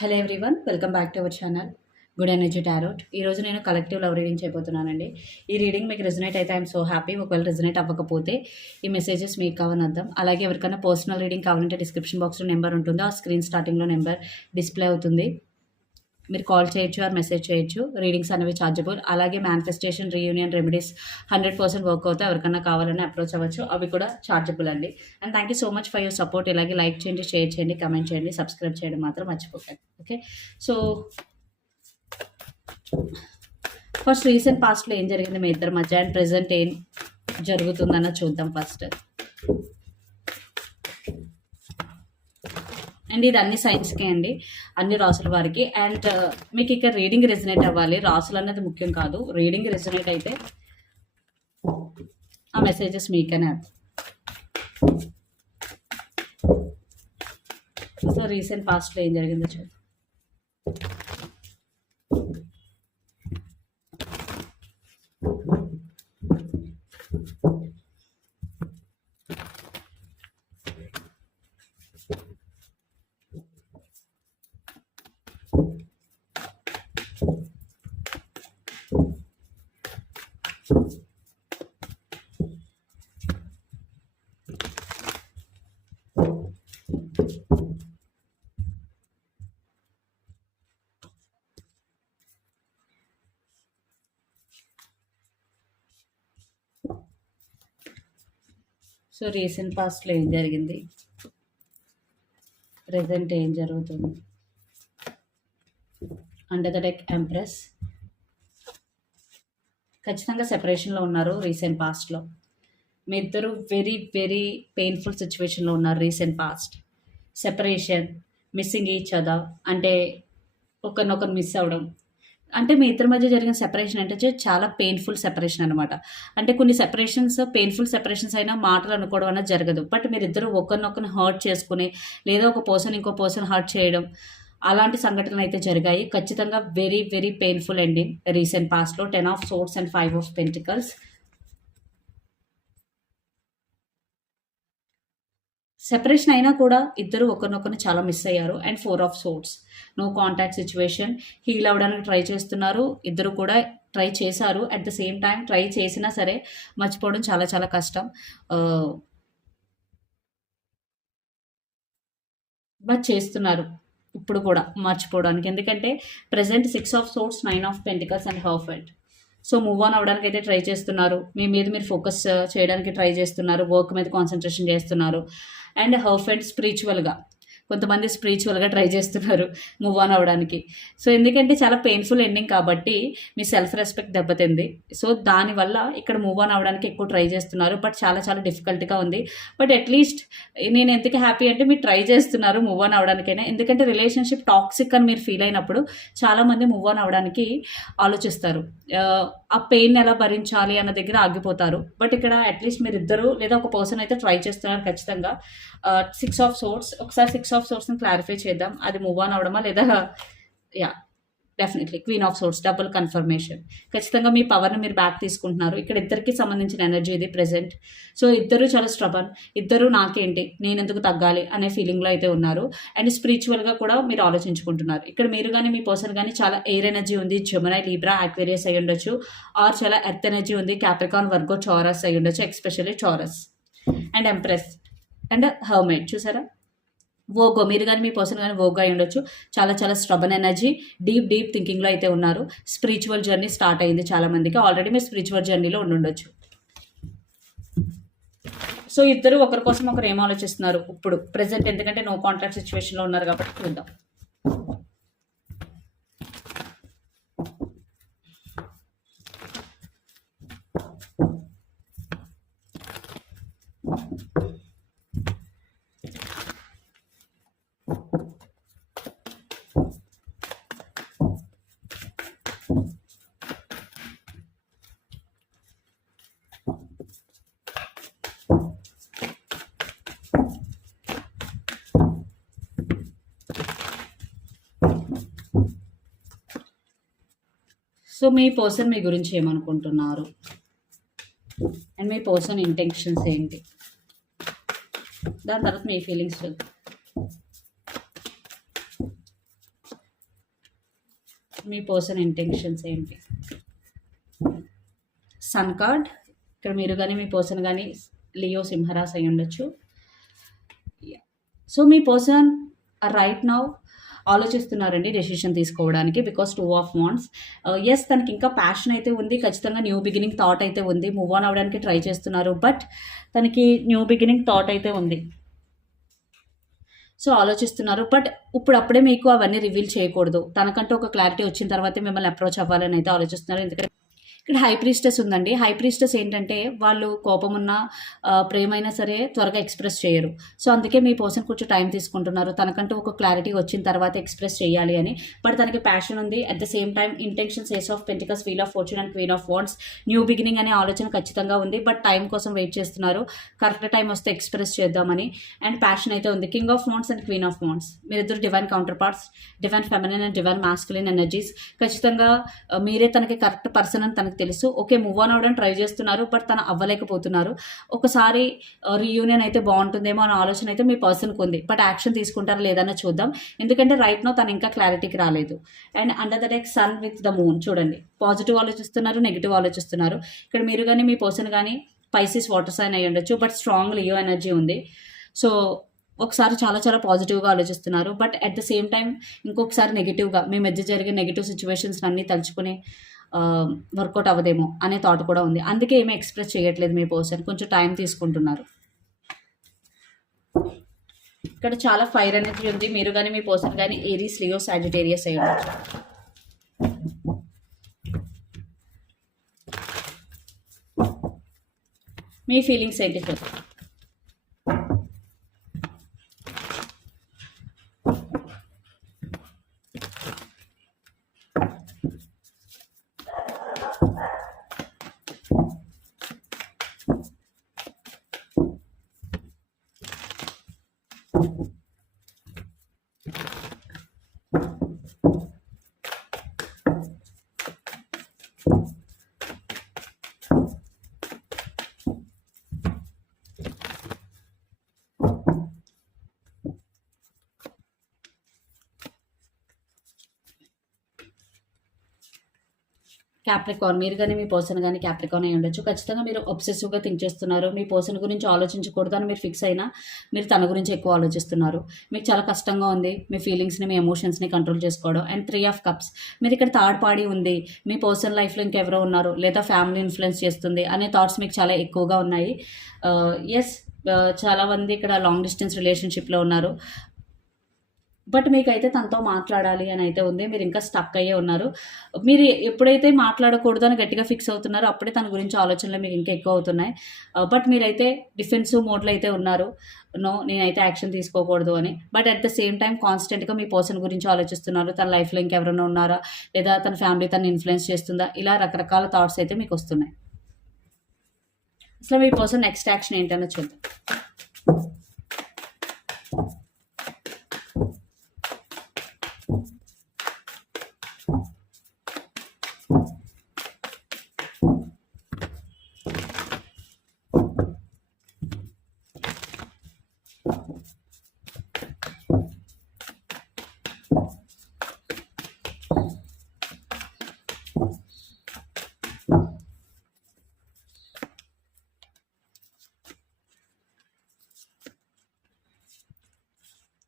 Hello everyone welcome back to our channel good energy tarot. ఈ రోజు నేను collective love reading చేయబోతున్నానండి. ఈ reading మీకు రెజనేట్ అయితే ఐఎమ్ సో హ్యాపీ. ఒకవేళ రెజనేట్ అవ్వకపోతే ఈ మెసేజెస్ మీకు కావాలని అర్థం. అలాగే ఎవరికైనా పర్సనల్ రీడింగ్ కావాలంటే డిస్క్రిప్షన్ బాక్స్లో నెంబర్ ఉంటుందో. ఆ స్క్రీన్ స్టార్టింగ్లో నెంబర్ డిస్ప్లే అవుతుంది. మీరు కాల్ చేయొచ్చు ఆర్ మెసేజ్ చేయొచ్చు. రీడింగ్స్ అనేవి ఛార్జబుల్ అలాగే manifestation reunion remedies hundred percent work అవుతాయి. ఎవరికన్నా కావాలని అప్రోచ్ అవ్వచ్చు. అవి కూడా ఛార్జబుల్ అండి. And thank you so much for your support ఇలాగే లైక్ చేయండి షేర్ చేయండి కమెంట్ చేయండి సబ్స్క్రైబ్ చేయడం మాత్రం మర్చిపోకండి. ఓకే సో ఫస్ట్ రీసెంట్ పాస్ట్లో ఏం జరిగింది మీ ఇద్దరి మధ్య? అండ్ ప్రజెంట్ ఏం జరుగుతుందన్న చూద్దాం ఫస్ట్ అండ్ ఇది అన్ని సైన్స్కే అండి అన్ని రాసుల వారికి. అండ్ uh, మీకు ఇక్కడ రీడింగ్ రెసినేట్ అవ్వాలి. రాసులు అన్నది ముఖ్యం కాదు. రీడింగ్ రెసినేట్ అయితే ఆ మెసేజెస్ మీకనే. సో రీసెంట్ పాస్ట్లో ఏం జరిగిందో చూద్దాం. సో రీసెంట్ పాస్ట్లో ఏం జరిగింది? ప్రజెంట్ ఏం జరుగుతుంది? Under the deck empress. ఖచ్చితంగా సెపరేషన్లో ఉన్నారు రీసెంట్ పాస్ట్లో. మీ ఇద్దరు వెరీ వెరీ పెయిన్ఫుల్ సిచ్యువేషన్లో ఉన్నారు recent past. Separation missing each other అంటే ఒకరినొకరు మిస్ అవ్వడం. అంటే మీ ఇద్దరి మధ్య జరిగిన సెపరేషన్ అంటే చాలా పెయిన్ఫుల్ సెపరేషన్ అనమాట అంటే కొన్ని సెపరేషన్స్ పెయిన్ఫుల్ సెపరేషన్స్ అయినా మాటలు అనుకోవడం అనేది జరగదు. బట్ మీరిద్దరు ఒకరినొకరిని హర్ట్ చేసుకుని లేదా ఒక పర్సన్ ఇంకో పర్సన్ హర్ట్ చేయడం అలాంటి సంఘటనలు అయితే జరిగాయి. ఖచ్చితంగా very very painful ending recent పాస్ట్లో ten of swords and five of pentacles separation అయినా కూడా ఇద్దరు ఒకరినొకరిని చాలా మిస్ అయ్యారు. And four of swords no contact situation heal అవ్వడానికి ట్రై చేస్తున్నారు. ఇద్దరు కూడా ట్రై చేశారు. At the same time try చేసినా సరే మర్చిపోవడం చాలా చాలా కష్టం. Uh, బట్ చేస్తున్నారు. ఇప్పుడు కూడా మర్చిపోవడానికి. ఎందుకంటే present six of swords nine of pentacles and half at so move on అవ్వడానికి అయితే ట్రై చేస్తున్నారు. మీ మీద మీరు ఫోకస్ uh, చేయడానికి ట్రై చేస్తున్నారు. వర్క్ మీద కాన్సన్ట్రేషన్ చేస్తున్నారు. అండ్ హర్ఫెంట్ స్పిరిచువల్గా. కొంతమంది స్పిరిచువల్గా ట్రై చేస్తున్నారు మూవ్ ఆన్ అవ్వడానికి. సో ఎందుకంటే చాలా పెయిన్ఫుల్ ఎండింగ్ కాబట్టి మీ సెల్ఫ్ రెస్పెక్ట్ దెబ్బతింది. సో దానివల్ల ఇక్కడ మూవ్ ఆన్ అవ్వడానికి ఎక్కువ ట్రై చేస్తున్నారు. బట్ చాలా చాలా డిఫికల్ట్గా ఉంది. బట్ అట్లీస్ట్ నేను ఎందుకు హ్యాపీ అంటే మీరు ట్రై చేస్తున్నారు మూవ్ ఆన్ అవ్వడానికైనా. ఎందుకంటే రిలేషన్షిప్ టాక్సిక్ అని మీరు ఫీల్ అయినప్పుడు చాలామంది మూవ్ ఆన్ అవ్వడానికి ఆలోచిస్తారు. ఆ, పెయిన్ ఎలా భరించాలి అన్న దగ్గర ఆగిపోతారు. బట్ ఇక్కడ అట్లీస్ట్ మీరు ఇద్దరు లేదా ఒక పర్సన్ అయితే ట్రై చేస్తున్నారు ఖచ్చితంగా. సిక్స్ ఆఫ్ సోర్స్ ఒకసారి సిక్స్ ఆఫ్ సోర్స్ని క్లారిఫై చేద్దాం. అది మూవ్ ఆన్ అవడమా లేదా? Yeah definitely queen of swords double confirmation ఖచ్చితంగా మీ పవర్ని మీరు బ్యాక్ తీసుకుంటున్నారు. ఇక్కడ ఇద్దరికి సంబంధించిన ఎనర్జీ ఇది ప్రజెంట్ సో ఇద్దరు చాలా స్ట్రబన్ ఇద్దరు నాకేంటి? నేను ఎందుకు తగ్గాలి? అనే ఫీలింగ్లో అయితే ఉన్నారు. అండ్ స్పిరిచువల్గా కూడా మీరు ఆలోచించుకుంటున్నారు. ఇక్కడ మీరు కానీ మీ పర్సన్ కానీ చాలా ఎయిర్ ఎనర్జీ ఉంది. జమునై లీబ్రా ఆక్వేరియస్ అయి ఉండొచ్చు. ఆర్ చాలా ఎర్త్ ఎనర్జీ ఉంది. క్యాప్రికాన్ వర్గో చౌరస్ అయి ఉండొచ్చు. Especially Taurus and empress and hermit చూసారా? వోగో మీరు కానీ మీ పర్సన్ కానీ వోగో అయి ఉండొచ్చు. చాలా చాలా స్ట్రబన్ ఎనర్జీ డీప్ డీప్ థింకింగ్లో అయితే ఉన్నారు. స్పిరిచువల్ జర్నీ స్టార్ట్ అయింది చాలామందికి ఆల్రెడీ మీరు స్పిరిచువల్ జర్నీలో ఉండుండొచ్చు. సో ఇద్దరు ఒకరి కోసం ఒకరు ఏం ఆలోచిస్తున్నారు? ఇప్పుడు ప్రెసెంట్ ఎందుకంటే నో కాంట్రాక్ట్ సిచ్యువేషన్లో ఉన్నారు కాబట్టి చూద్దాం. సో మీ పర్సన్ మీ గురించి ఏమనుకుంటున్నారు? అండ్ మీ పర్సన్ ఇంటెన్షన్స్ ఏంటి? దాని తర్వాత మీ ఫీలింగ్స్ మీ పర్సన్ ఇంటెన్షన్స్ ఏంటి? సన్ కార్డ్ ఇక్కడ మీరు కానీ మీ పర్సన్ కానీ లియో సింహరాస్ అయి ఉండొచ్చు సో మీ పర్సన్ రైట్ నౌ ఆలోచిస్తున్నారండి డెసిషన్ తీసుకోవడానికి బికాస్ టూ ఆఫ్ వాన్స్ ఎస్ తనకి ఇంకా ప్యాషన్ అయితే ఉంది ఖచ్చితంగా న్యూ బిగినింగ్ థాట్ అయితే ఉంది. మూవ్ ఆన్ అవ్వడానికి ట్రై చేస్తున్నారు బట్ తనకి న్యూ బిగినింగ్ థాట్ అయితే ఉంది. సో ఆలోచిస్తున్నారు బట్ ఇప్పుడు అప్పుడే మీకు అవన్నీ రివీల్ చేయకూడదు. తనకంటూ ఒక క్లారిటీ వచ్చిన తర్వాతే మిమ్మల్ని అప్రోచ్ అవ్వాలని అయితే ఆలోచిస్తున్నారు. ఎందుకంటే ఇక్కడ హై ప్రీస్టెస్ ఉందండి. హై ప్రీస్టెస్ ఏంటంటే వాళ్ళు కోపం ఉన్న ప్రేమైనా సరే త్వరగా ఎక్స్ప్రెస్ చేయరు. సో అందుకే మీ పర్సన్ కొంచెం టైం తీసుకుంటున్నారు. తనకంటూ ఒక క్లారిటీ వచ్చిన తర్వాత ఎక్స్ప్రెస్ చేయాలి అని. బట్ తనకి ప్యాషన్ ఉంది. At the same time intentions ace of pentacles wheel of fortune and queen of wands new beginning అనే ఆలోచన ఖచ్చితంగా ఉంది. బట్ టైం కోసం వెయిట్ చేస్తున్నారు. కరెక్ట్ టైం వస్తే ఎక్స్ప్రెస్ చేద్దామని. అండ్ ప్యాషన్ అయితే ఉంది. King of wands and queen of wands మీరిద్దరు divine counterparts divine feminine and divine masculine energies. ఖచ్చితంగా మీరే తనకి కరెక్ట్ పర్సన్ అని తనకి తెలుసు. ఓకే మూవ్ ఆన్ అవ్వడానికి ట్రై చేస్తున్నారు బట్ తను అవ్వలేకపోతున్నారు. ఒకసారి రీయూనియన్ అయితే బాగుంటుందేమో అనే ఆలోచన అయితే మీ పర్సన్కి ఉంది. బట్ యాక్షన్ తీసుకుంటారా లేదన్నా చూద్దాం. ఎందుకంటే రైట్ నో తను ఇంకా క్లారిటీకి రాలేదు. And under the deck sun with the moon చూడండి. పాజిటివ్ ఆలోచిస్తున్నారు నెగిటివ్ ఆలోచిస్తున్నారు. ఇక్కడ మీరు కానీ మీ పర్సన్ కానీ స్పైసీస్ వాటర్ సైన్ అయ్యి ఉండొచ్చు. బట్ స్ట్రాంగ్ లియో ఎనర్జీ ఉంది. సో ఒకసారి చాలా చాలా పాజిటివ్గా ఆలోచిస్తున్నారు. But at the same time ఇంకొకసారి నెగిటివ్గా మీ మధ్య జరిగే నెగిటివ్ సిచ్యువేషన్స్ అన్నీ తలుచుకుని వర్కౌట్ అవ్వదేమో అనే థాట్ కూడా ఉంది. అందుకే ఏమీ ఎక్స్ప్రెస్ చేయట్లేదు మీ పర్సన్ కొంచెం టైం తీసుకుంటున్నారు. ఇక్కడ చాలా ఫైర్ ఎనర్జీ ఉంది. మీరు కానీ మీ పర్సన్ కానీ ఏరీస్ లియో సాజిటేరియస్ అయ్యి మీ ఫీలింగ్స్ ఏంటి చూద్దాం క్యాప్రికాన్ మీరు కానీ మీ పర్సన్ కానీ క్యాప్రికాన్ అయి ఉండొచ్చు. ఖచ్చితంగా మీరు అబ్సెసివ్గా థింక్ చేస్తున్నారు. మీ పర్సన్ గురించి ఆలోచించకూడదు అని మీరు ఫిక్స్ అయినా మీరు తన గురించి ఎక్కువ ఆలోచిస్తున్నారు. మీకు చాలా కష్టంగా ఉంది మీ ఫీలింగ్స్ని మీ ఎమోషన్స్ని కంట్రోల్ చేసుకోవడం. అండ్ త్రీ ఆఫ్ కప్స్ మీరు ఇక్కడ థర్డ్ పార్టీ ఉంది. మీ పర్సన్ లైఫ్లో ఇంకెవరో ఉన్నారు లేదా ఫ్యామిలీ ఇన్ఫ్లుయెన్స్ చేస్తుంది అనే థాట్స్ మీకు చాలా ఎక్కువగా ఉన్నాయి. Uh, ఎస్ uh, చాలా మంది ఇక్కడ లాంగ్ డిస్టెన్స్ రిలేషన్షిప్లో ఉన్నారు. బట్ మీకైతే తనతో మాట్లాడాలి అని అయితే ఉంది. మీరు ఇంకా స్టక్ అయ్యే ఉన్నారు. మీరు ఎప్పుడైతే మాట్లాడకూడదు అని గట్టిగా ఫిక్స్ అవుతున్నారో అప్పుడే తన గురించి ఆలోచనలు మీకు ఇంకా ఎక్కువ అవుతున్నాయి. Uh, బట్ మీరైతే డిఫెన్సివ్ మోడ్లో అయితే ఉన్నారు. నో నేనైతే యాక్షన్ తీసుకోకూడదు అని. But at the same time కాన్స్టెంట్గా మీ పర్సన్ గురించి ఆలోచిస్తున్నారు. తన లైఫ్లో ఇంకెవరైనా ఉన్నారా? లేదా తన ఫ్యామిలీ తను ఇన్ఫ్లుయెన్స్ చేస్తుందా? ఇలా రకరకాల థాట్స్ అయితే మీకు వస్తున్నాయి. అసలు మీ పర్సన్ నెక్స్ట్ యాక్షన్ ఏంటనే చూద్దాం.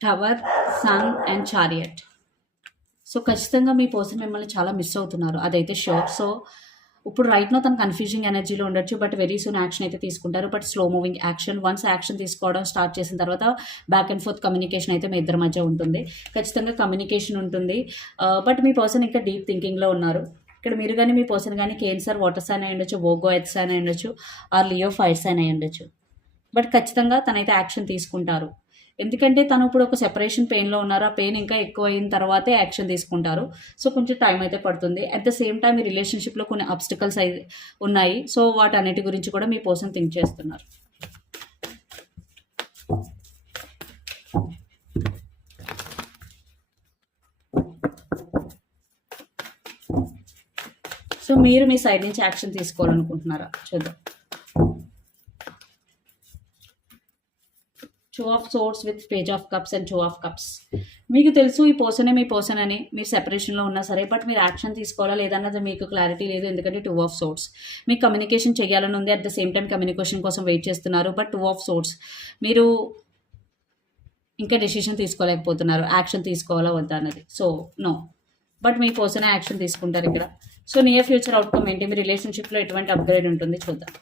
Tower sun and chariot so ఖచ్చితంగా మీ పర్సన్ మిమ్మల్ని చాలా మిస్ అవుతున్నారు. అదైతే షోర్ సో ఇప్పుడు రైట్ నో తను కన్ఫ్యూజింగ్ ఎనర్జీలో ఉండొచ్చు బట్ వెరీ సూన్ యాక్షన్ అయితే తీసుకుంటారు. But slow moving action once action తీసుకోవడం స్టార్ట్ చేసిన తర్వాత బ్యాక్ అండ్ ఫోర్త్ కమ్యూనికేషన్ అయితే మీ ఇద్దరి మధ్య ఉంటుంది. ఖచ్చితంగా కమ్యూనికేషన్ ఉంటుంది. Uh, బట్ మీ పర్సన్ ఇంకా డీప్ థింకింగ్లో ఉన్నారు. ఇక్కడ మీరు కానీ మీ పర్సన్ కానీ కేన్సర్ వాటర్ సైన్ అయి ఉండొచ్చు వోగో ఎత్ సైన్ అయి ఉండొచ్చు ఆర్ లియో ఫైర్ సైన్ అయి ఉండొచ్చు. బట్ ఖచ్చితంగా తనైతే యాక్షన్ తీసుకుంటారు. ఎందుకంటే తను ఇప్పుడు ఒక సెపరేషన్ పెయిన్లో ఉన్నారు. ఆ పెయిన్ ఇంకా ఎక్కువ అయిన తర్వాతే యాక్షన్ తీసుకుంటారు. సో కొంచెం టైం అయితే పడుతుంది. అట్ ద సేమ్ టైం ఈ రిలేషన్షిప్లో కొన్ని అబ్స్టికల్స్ అయి ఉన్నాయి. సో వాటన్నిటి గురించి కూడా మీ పర్సన్ థింక్ చేస్తున్నారు. సో మీరు మీ సైడ్ నుంచి యాక్షన్ తీసుకోవాలనుకుంటున్నారా? చూద్దాం. Two of swords with page of cups and two of cups మీకు తెలుసు ఈ పర్సనే మీ పర్సన్ అని. మీరు సెపరేషన్లో ఉన్నా సరే బట్ మీరు యాక్షన్ తీసుకోవాలా లేదన్నది మీకు క్లారిటీ లేదు. ఎందుకంటే టూ ఆఫ్ సోర్స్ మీకు కమ్యూనికేషన్ చేయాలని ఉంది. At the same time communication కోసం వెయిట్ చేస్తున్నారు. బట్ టూ ఆఫ్ సోర్స్ మీరు ఇంకా డెసిషన్ తీసుకోలేకపోతున్నారు. యాక్షన్ తీసుకోవాలా వద్దా అన్నది. సో నో బట్ మీ పోర్సనే యాక్షన్ తీసుకుంటారు ఇక్కడ. సో నియర్ ఫ్యూచర్ అవుట్కమ్ ఏంటి? మీ రిలేషన్షిప్లో ఎటువంటి అప్గ్రేడ్ ఉంటుంది? చూద్దాం.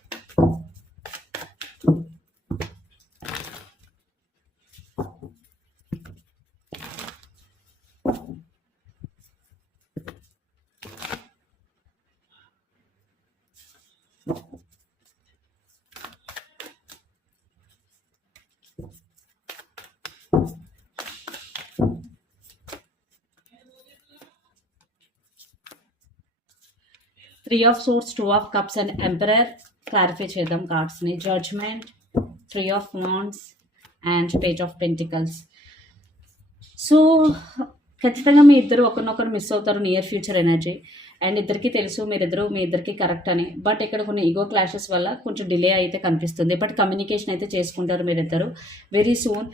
Three of swords two of cups and emperor clarify చేద్దాం కార్డ్స్ని judgement three of wands and page of pentacles so ఖచ్చితంగా మీ ఇద్దరు ఒకరినొకరు మిస్ అవుతారు నియర్ ఫ్యూచర్ ఎనర్జీ అండ్ ఇద్దరికి తెలుసు మీరిద్దరు మీ ఇద్దరికి కరెక్ట్ అని. బట్ ఇక్కడ కొన్ని ఈగో క్లాషెస్ వల్ల కొంచెం డిలే అయితే కనిపిస్తుంది. బట్ కమ్యూనికేషన్ అయితే చేసుకుంటారు మీరిద్దరు. వెరీ సూన్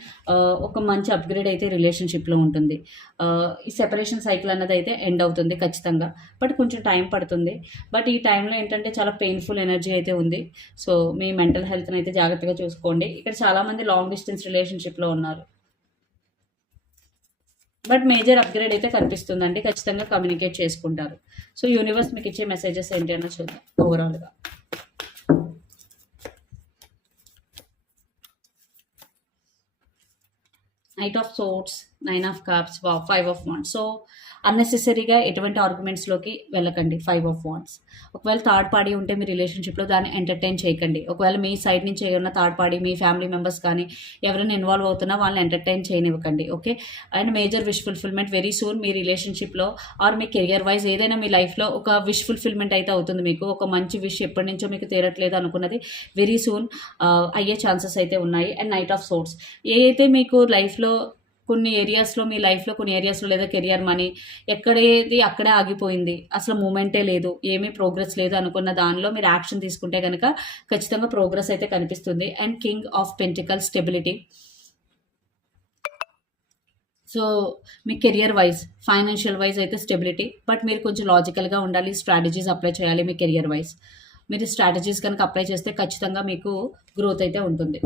ఒక మంచి అప్గ్రేడ్ అయితే రిలేషన్షిప్లో ఉంటుంది. ఈ సెపరేషన్ సైకిల్ అన్నది అయితే ఎండ్ అవుతుంది ఖచ్చితంగా. బట్ కొంచెం టైం పడుతుంది. బట్ ఈ టైంలో ఏంటంటే చాలా పెయిన్ఫుల్ ఎనర్జీ అయితే ఉంది. సో మీ మెంటల్ హెల్త్ని అయితే జాగ్రత్తగా చూసుకోండి. ఇక్కడ చాలామంది లాంగ్ డిస్టెన్స్ రిలేషన్షిప్లో ఉన్నారు. బట్ మేజర్ అప్గ్రేడ్ అయితే కనిపిస్తుందండి. ఖచ్చితంగా కమ్యూనికేట్ చేసుకుంటారు. సో యూనివర్స్ మీకు ఇచ్చే మెసేజెస్ ఏంటి అన్న చూద్దాం. ఓవరాల్గా knight of swords nine of cups five of wands. So అన్నెసెసరీగా ఎటువంటి ఆర్గ్యుమెంట్స్లోకి వెళ్ళకండి ఫైవ్ ఆఫ్ వాన్స్. ఒకవేళ థర్డ్ పార్టీ ఉంటే మీ రిలేషన్షిప్లో దాన్ని ఎంటర్టైన్ చేయకండి. ఒకవేళ మీ సైడ్ నుంచి ఏమన్నా థర్డ్ పార్టీ మీ ఫ్యామిలీ మెంబర్స్ కానీ ఎవరైనా ఇన్వాల్వ్ అవుతున్నా వాళ్ళని entertain చేయనివ్వకండి okay? And major wish fulfilment very soon మీ రిలేషన్షిప్లో ఆర్ మీ కెరియర్ వైజ్ ఏదైనా మీ లైఫ్లో ఒక విష్ ఫుల్ఫిల్మెంట్ అయితే అవుతుంది మీకు. ఒక మంచి విష్ ఎప్పటి నుంచో మీకు తీరట్లేదు అనుకున్నది వెరీ సూన్ అయ్యే ఛాన్సెస్ అయితే ఉన్నాయి. అండ్ నైట్ ఆఫ్ సోర్స్ ఏ అయితే మీకు లైఫ్లో కొన్ని ఏరియాస్లో మీ లైఫ్లో కొన్ని ఏరియాస్లో లేదా కెరియర్ మనీ ఎక్కడేది అక్కడే ఆగిపోయింది. అసలు మూమెంటే లేదు. ఏమీ ప్రోగ్రెస్ లేదు అనుకున్న దానిలో మీరు యాక్షన్ తీసుకుంటే కనుక ఖచ్చితంగా ప్రోగ్రెస్ అయితే కనిపిస్తుంది. And king of pentacle stability so me career wise financial wise అయితే స్టెబిలిటీ బట్ మీరు కొంచెం లాజికల్గా ఉండాలి స్ట్రాటజీస్ అప్లై చేయాలి మీ కెరియర్ వైజ్ మీరు స్ట్రాటజీస్ కనుక అప్లై చేస్తే ఖచ్చితంగా మీకు గ్రోత్ అయితే ఉంటుంది.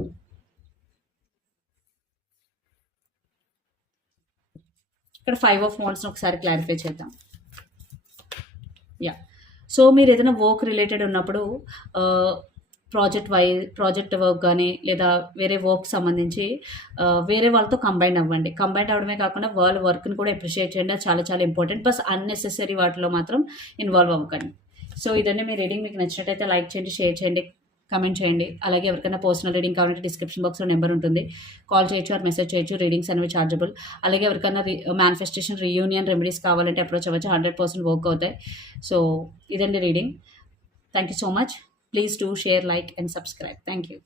ఇక్కడ ఫైవ్ ఆఫ్ మోడ్స్ని ఒకసారి క్లారిఫై చేద్దాం. యా సో మీరు ఏదైనా వర్క్ రిలేటెడ్ ఉన్నప్పుడు ప్రాజెక్ట్ వై ప్రాజెక్ట్ వర్క్ కానీ లేదా వేరే వర్క్ సంబంధించి వేరే వాళ్ళతో కంబైన్ అవ్వండి. కంబైన్ అవ్వడమే కాకుండా వాళ్ళ వర్క్ని కూడా అప్రిషియేట్ చేయండి. అది చాలా చాలా ఇంపార్టెంట్ బస్ అన్నెసెసరీ వాటిలో మాత్రం ఇన్వాల్వ్ అవ్వకండి. సో ఇదన్నీ మీ రీడింగ్ మీకు నచ్చినట్టయితే లైక్ చేయండి షేర్ చేయండి. కమెంట్ చేయండి. అలాగే ఎవరికైనా పర్సనల్ రీడింగ్ కావాలంటే డిస్క్రిప్షన్ బాక్స్లో నెంబర్ ఉంటుంది. కాల్ చేయొచ్చు ఆర్ మెసేజ్ చేయొచ్చు. రీడింగ్స్ అనేవి చార్జబుల్ అలాగే ఎవరికైనా మేనిఫెస్టేషన్ రీయూనియన్ రెమెడీస్ కావాలంటే అప్రోచ్ అవ్వచ్చు. హండ్రెడ్ పర్సెంట్ వర్క్ అవుతాయి. సో ఇదండి reading thank you so much please do share like and subscribe thank you